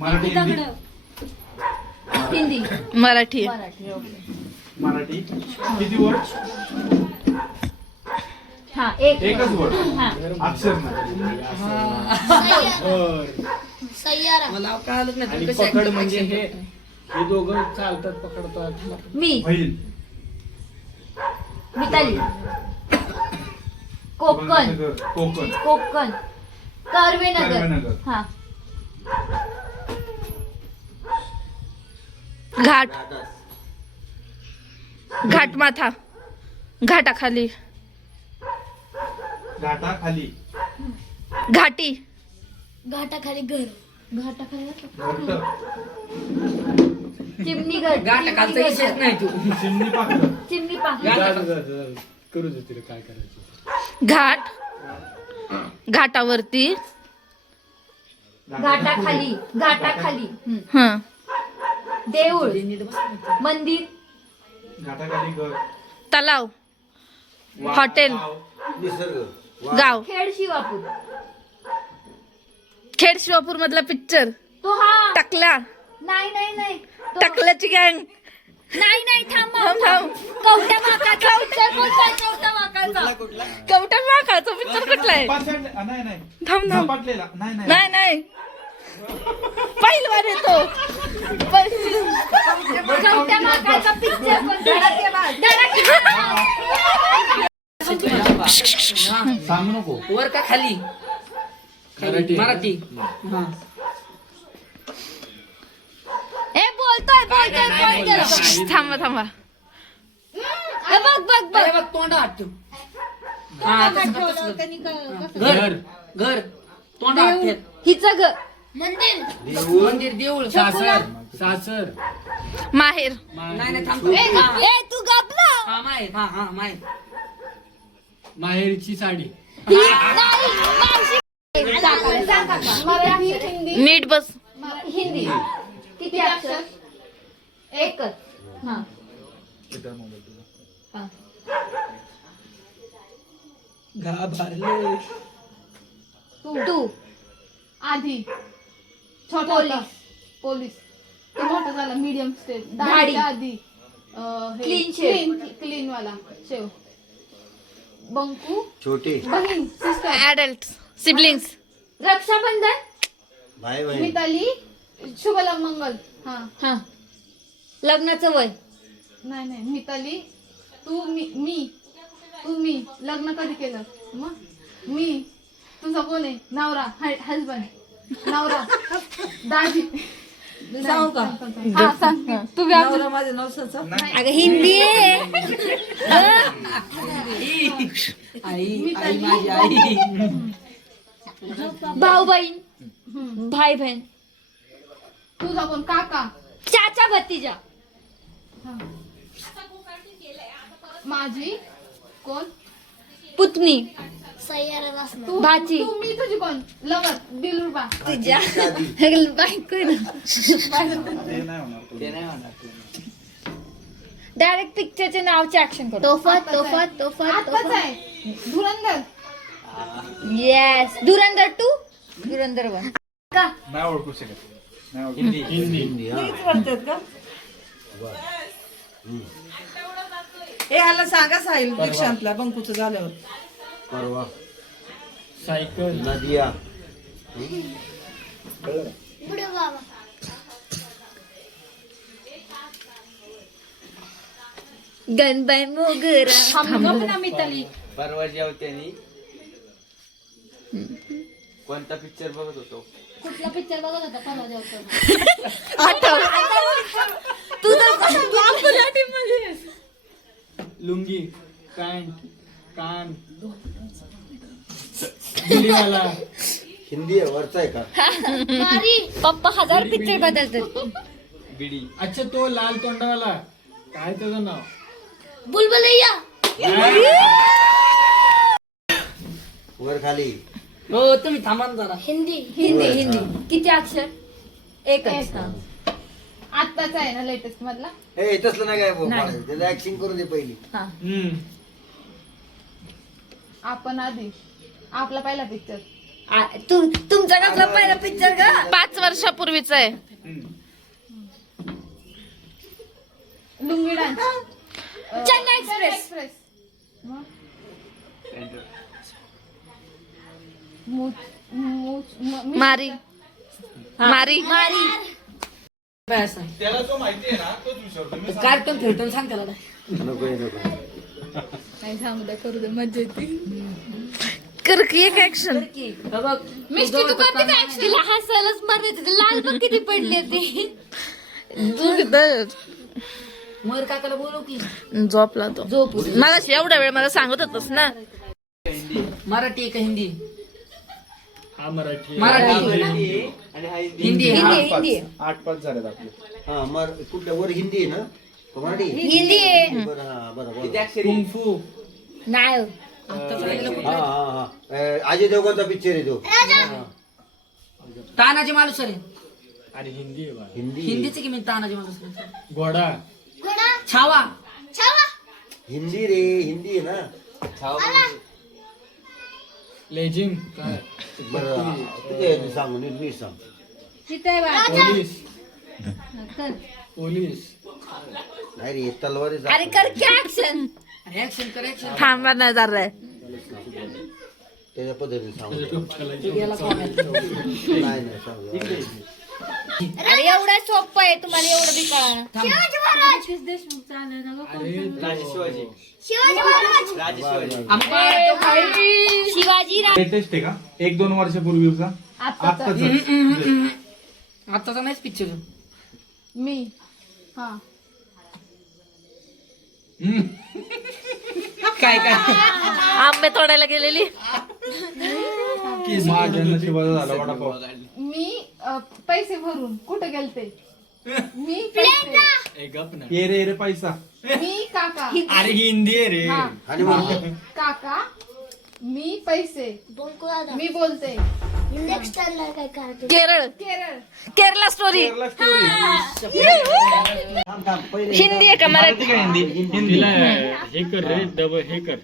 Marathi Hindi Marathi Marathi okay Marathi किती word हा एकच वर्ड हा अक्षर नाही सय्यारा मला कळालंच नाही आणि कशी पकड म्हणजे हे दोघं चालतात पकडतात. मी बैल मिताली कोकण कोकण कोकण कर्वेनगर कर्वेनगर. हा घाट घाटमाथा घाटाखाली घाटाखाली घाटी घाटाखाली घर घाटाखाली घट्ट चिमणी घर गाठ खालचा विषयच नाही तू. चिमणी पाखर चिमणी पाक करू दे तिला काय करायचं. घाट घाटावरती घाटाखाली घाटाखाली हा देऊळ नीट बस ना. मंदिर घाटाखाली घर तलाव हॉटेल गाव खेड शिवापूर खेड शिवापूर मधला पिक्चर तो हा टकला नाही नाही नाही तो- टकल्याची गँग नाही नाही थांब थांब, थांब. कवट्या माकाचा पिक्चर कोणता आहे? कवट्या माकाचा कवटा माकाचा पिक्चर कुठला आहे नाही नाही थांब थांब झपाटलेला नाही नाही नाही नाही पहिलवान येतो कवट्या माकाचा पिक्चर कोणता? सांगू नको. वर का खाली मराठी. मराठी हा ए बोलतोय थांबा थांबा ए, बघ बघ बघ अरे बघ तोंड हात ठेव. हा, तसं, तसं. घर घर तोंड हात ठेव. हिचं घर मंदिर मंदिर देऊळ सासर सासर माहेर नाही नाही थांब ए, हा, ए तू गपला हा माहेर हा हा माहेर माहेरची साडी. नाही मावशी सांग काका. मराठी हिंदी नीट बस हिंदी किती अक्षर एकच हा हा. घाबरले तू आधी छोटा पोलीस. होता. पोलीस ते मोठा झाला मीडियम स्टेज दाढी. आधी Clean shave. क्लीन वाला शेव बंकू छोटे बहीण सिस्टर ऍडल्ट सिबलिंग्स रक्षाबंधन भाई बहीण मिताली शुभलम मंगल हा हा लग्नाचं वय नाही नाही मिताली तू मी लग्न कधी केलं मग मी तुझा कोण आहे नवरा हजबंड नवरा दाजी सांगू का? हा सांग तू व्याप नवरा माझ्या नवसाचा अगं हिंदी आहे आई आई माझी आई भाऊ बहीण भाई बहीण तुझा कोण काका चाचा भतीजा माझी कोण पुतणी तू भाची. तू मी तुझी कोण लवर दिलरुबा तुझ्या बायको ते नाही होणार तो. ते नाही होणार ते. डायरेक्ट पिक्चरचे नावचे ऍक्शन करतो तोफत तोफत तोफत आत्ताच आहे धुरंधर येस धुरंधर 2 धुरंधर 1 का नाही ओळखू शकत नाही ओळखू. हिंदी हा हे ह्याला सांगा साहिल दीक्षांतला बंकूचं झाल्यावर परवा सायकल नदिया गणबाई मोगरा मिताली परवा जेवत्यानी कोणता पिक्चर बघत होतो? कुठला पिक्चर बघत होता परवा जेवतो तू तर लुंगी पॅन्ट कान दिलीवाला हिंदी आहे वरचा आहे का पप्पा 1000 पिक्चर बदलतात बिडी. अच्छा तो लाल तोंडावाला काय त्याचं नाव बुलबुलैया वर खाली हो तुम्ही थांबा ना जरा हिंदी हिंदी किती अक्षर एकच आत्ताच आहे ना लेटेस्ट मधला हे तसलं नाही काय त्याचं ऍक्टिंग करून दे पहिली आपण आधी आपला पहिला पिक्चर तुमचा कसला पहिला पिक्चर का 5 वर्ष वर्षापूर्वीच आहे. Lungi dance. Chennai express. Express. मारी मारी त्याला जो माहिती आहे ना तोच विचारतो मी. कार्टून फिरटून सांग त्याला नको नको. नाही सांगू दे, करू दे, मजा येते. कर की एक ऍक्शन. बघ मिष्टी तू करते का action? तिला हसायलाच मारते, तिथे लाल बघ किती पडले ते. मयूर काकाला बोलव की झोपला तो. मगाशी एवढा वेळ मला सांगत होतस ना. मराठी आहे का हिंदी? हा मराठी आहे. मराठी आणि हा हिंदी. हिंदी आहे. हिंदी हिंदी 8-5 झालेत आपले. हा मर कुठल्या वर हिंदी आहे ना का मराठी? हिंदी आहे. बरं हा बरं किती बरं. अक्षरी? कुंफू नाही हा हा हा अजय देवगणचा पिक्चर आहे तो. हा. तानाजी मालुसरे आहे. आणि हिंदी आहे बाळा. हिंदी हिंदीचे की मी तानाजी मालुसरे. घोडा छावा हिंदी रे हिंदी आहे ना. छावा. लेझिम काय बरं तुझे सांगू नीट सांग. पोलीस पोलीस नाही रे तलवारी अरे कर की ऍक्शन. ऍक्शन करायचं. थांबा नाही जरा. त्याच्या पद्धतीने सांगू. गेला कोणाला. नाही नाही सांगू. अरे एवढं सोपं आहे, तुम्हाला एवढं बी कळणार. अरे राजे शिवाजी. राजे शिवाजी. शिवाजी लेटेस्ट आहे का 1-2 वर्षापूर्वीचा? आत्ताच. आताचा नाहीच पिक्चर. मी. हा. काय काय आंबे तोडायला गेलेली. माझ्या नशिबाचा झाला वडापाव. मी पैसे भरून कुठे गेलते? मी पैसे. एक गप ना. ये रे रे पैसा. मी काका. अरे हिंदी आहे रे. हा. आणि मी काका. मी पैसे. मी बोलते केरळ केरळ. केरला स्टोरी. केरला स्टोरी. थांब थांब पहिले हिंदी आहे का मराठी? का हिंदी? हिंदी. तिला हे कर रे डबल हे कर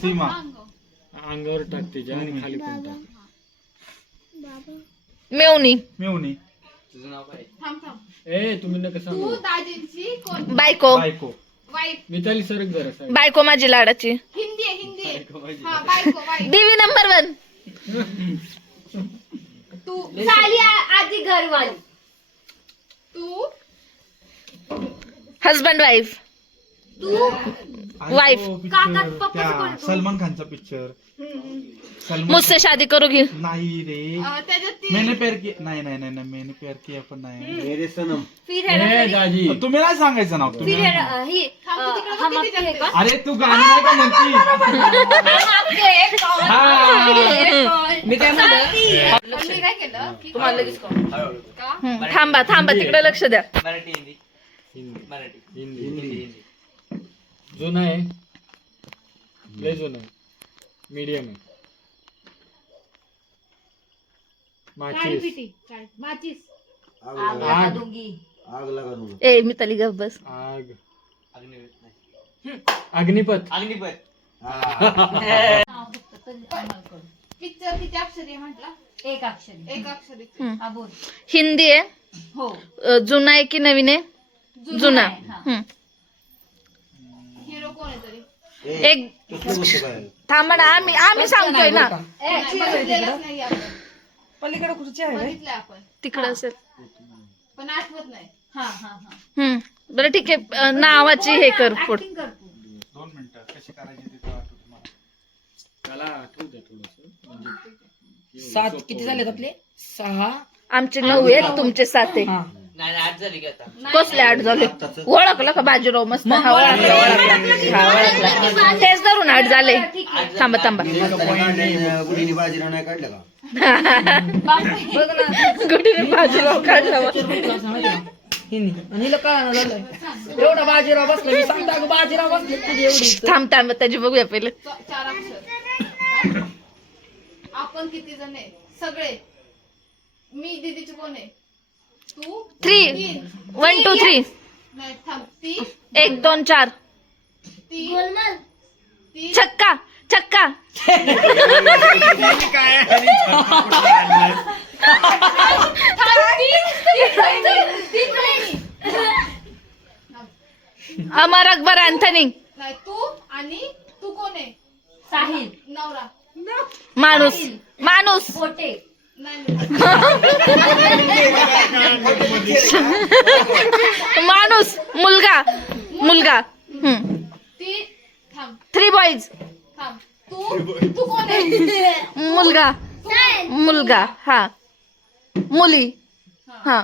सीमा. अंगावर टाक तिच्या आणि खाली पण टाक. मेवणी मेवणी. तुझं नाव काय? थांब थांब. ए तुम्ही नका तू सांगू. दाजींची कोण? बायको. बायको. वाईफ. मिताली सरक जरा साहेब. बायको माझी लाडाची. हिंदी आहे हिंदी आहे. हा बायको वाईफ. देवी नंबर 1. तू झाली आधी घरवाली. तू हजबंड वाईफ. तू आणि वाईफ. तो picture, काका, पप्पाचं त्या कोण तू? सलमान खानचा पिक्चर. सलमान मुझसे शादी करोगी. नाही रे. त्याच्यात ती मैंने प्यार किया. नाही नाही नाही नाही, मैंने प्यार किया पण नाही. मेरे सनम. फिर ए दाजी तुम्ही नाही सांगायचं नाव तुम्ही. ही थांब तू तिकडे हम बघ आपके किती हैं का? अरे तू गाणं नाही का म्हणती? मी काय म्हणलं पण मी काय केलं की तुम्हाला लगेच कळलं. हळूहळू. का थांबा थांबा तिकडे लक्ष द्या. मराठी हिंदी. हिंदी मराठी. हिंदी हिंदी. जुना आहे लय जुना आहे मीडियम आहे. माचीस माचीस. आग लगा आग आग लगा दूंगा. ए मिताली गप बस. आग अग्निवीर नाही. अग्निपथ अग्निपथ. पिक्चर किती अक्षरी आहे म्हटला? एक अक्षरी. एक अक्षरी. हा बोल. हिंदी आहे. हो जुना आहे की नवीन आहे? जुना. हम्म. हिरो कोण आहे तरी? एक कसली गोष्ट काय? थांबा ना, आम्ही सांगतोय ना. नाही, बघितलेलंच नाही आपण. पलीकडे खुर्ची आहे बघितलंय आपण तिकडे असेल. पण आठवत नाही. हा हा हा. बरं ठीक आहे. नावाची हे कर पुढ. Acting कर तू. 2 मिनिटं कशी करायची ते तेव्हा आठवतं मला. त्याला आठवू द्या थोडस म्हणजे 7 किती झालेत आपले? 6. आमचे 9 आहेत, तुमचे 7 आहे. हा नाही नाही, आज झाली की आता. कसले 8 झाले? ओळखलं का बाजीराव? मस्त. हा ओळखला ओळखला. हा ओळखला. तेच धरून 8 झाले. थांबा थांबा. गुढीने बाजीराव नाही काढलं का? गुढीने बाजीराव काढला. हिंदी आणि हिला कळायला झालंय एवढा बाजीराव बसला. मी सांगता अगं बाजीराव बसले तुझी एवढी. थांब थांब त्याची बघूया पहिले. 4 अक्षर. आपण किती जण आहे? सगळे. मी दीदीची कोण आहे? तू 3 तीन. 1 2 3. नाही थांब. ती 1 2 4. ती ती छक्का छक्का. थांब अमर अकबर अँथनी. नाही तू आणि तू कोण आहे? साहिल. नवरा. माणूस. माणूस. पोटे. नाही माणूस. मुलगा. मुलगा. ती थांब 3 बॉईज. थांब तू कोण आहे? मुलगा. मुलगा. हा. मुली. हा.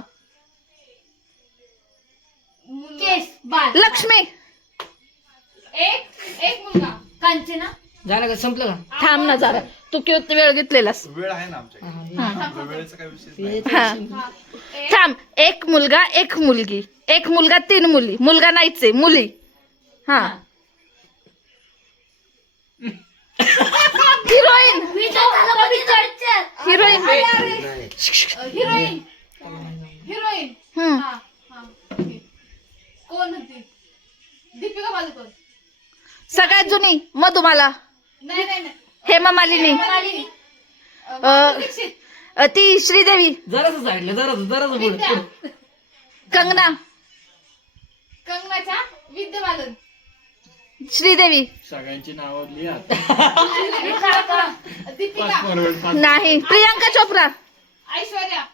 केस. बाल. लक्ष्मी. एक मुलगा. कांचना. झालं का संपलं का? थांब ना जरा, तू किती वेळ घेतलेलास. वेळ आहे ना आमच्याकडे, वेळेचा काही विषय नाही. हा. थांब. एक मुलगा, एक मुलगी. एक मुलगा, 3 मुली. मुलगा नाहीच आहे, मुली. हा. हिरोईन. हिरोईन. हिरोईन. हिरोईन. हम्म. हा हा ठीक. कोण होती? दीपिका पादुकोण. सगळ्यात जुनी मधुमाला. नाही नाही नाही. हेमा मालिनी. मालिनी. माधुरी दीक्षित. ती श्रीदेवी. जरासं साईडला जरासं विद्या. पुढे. कंगना. कंगनाच्या विद्या बालन. श्रीदेवी. सगळ्यांची नावं लिहा. दीपिका. नाही. प्रियांका चोप्रा. ऐश्वर्या.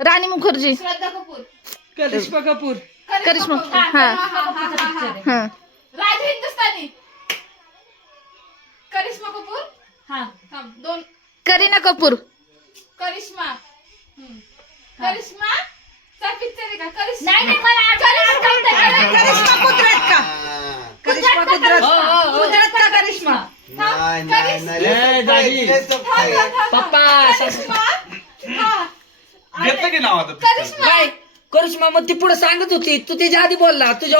राणी मुखर्जी. श्रद्धा कपूर. करिश्मा कपूर. करिश्मा. कपूर. हा. हा. राज हिंदुस्तानी. करिश्मा कपूर. हा. थांब 2. करीना कपूर. करिश्मा. करिश्मा चा पिक्चर आहे का? करिश्मा. नाही नाही मला करिश्मा कुत्र्यात का? करिश्मा कुदरत का करिश्मा? नाही नाही नाही ए, दादी. पप्पा करिश्मा. हा. घेतलं की नाव आता करिश्मा. काय करिश्मा मग ती पुढे सांगत होती, तू त्याच्या आधी बोलला तुझ्या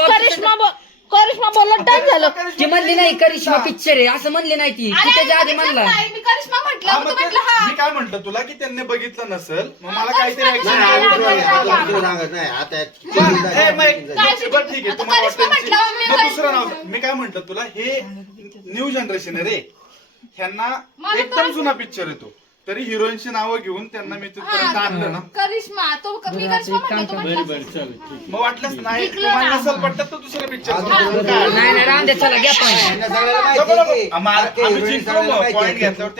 करिश्मा बोलला टाइम झालं. ती म्हणली नाही करिश्मा पिक्चर आहे असं म्हणली नाही ती अरे, त्याच्या आधी म्हटलंच म्हणला. नाही, मी करिश्मा म्हटलं हा, तू मग ते- म्हटलं हा. मी काय म्हंटल तुला की त्यांनी बघितलं नसेल, मग मला काहीतरी नाही, action आम्ही घ्यावी तुला- लागेल. आता दुसरं सांगत नाही आता ए, मग काय बरं, ठीक आहे आता तुम्हाला करिश्मा वाटतं म्हटलं, मी मग करिश्मा दुसरं नाव म्हटलं. मी काय म्हंटल तुला, हे न्यू जनरेशन आहे रे, ह्यांना मला एकदम तर- जुना पिक्चर येतो, तरी हिरोईनची नावं घेऊन त्यांना मी तिथपर्यंत आणलं ना. करिश्मा तो मी करिश्मा म्हटलं तू बरं म्हटलं बरं चल ठीक. मग वाटलंच नाही ऐकलं तुम्हाला ना. नसेल पटत तर दुसरं पिक्चर नाही नाही राम दे चला घ्या पण सगळ्याला माहिती आहे की- आम्ही अख्ख्या जिंकलो हिरोईन सगळ्याला माहिती पॉईंट आहे. घेतल्यावर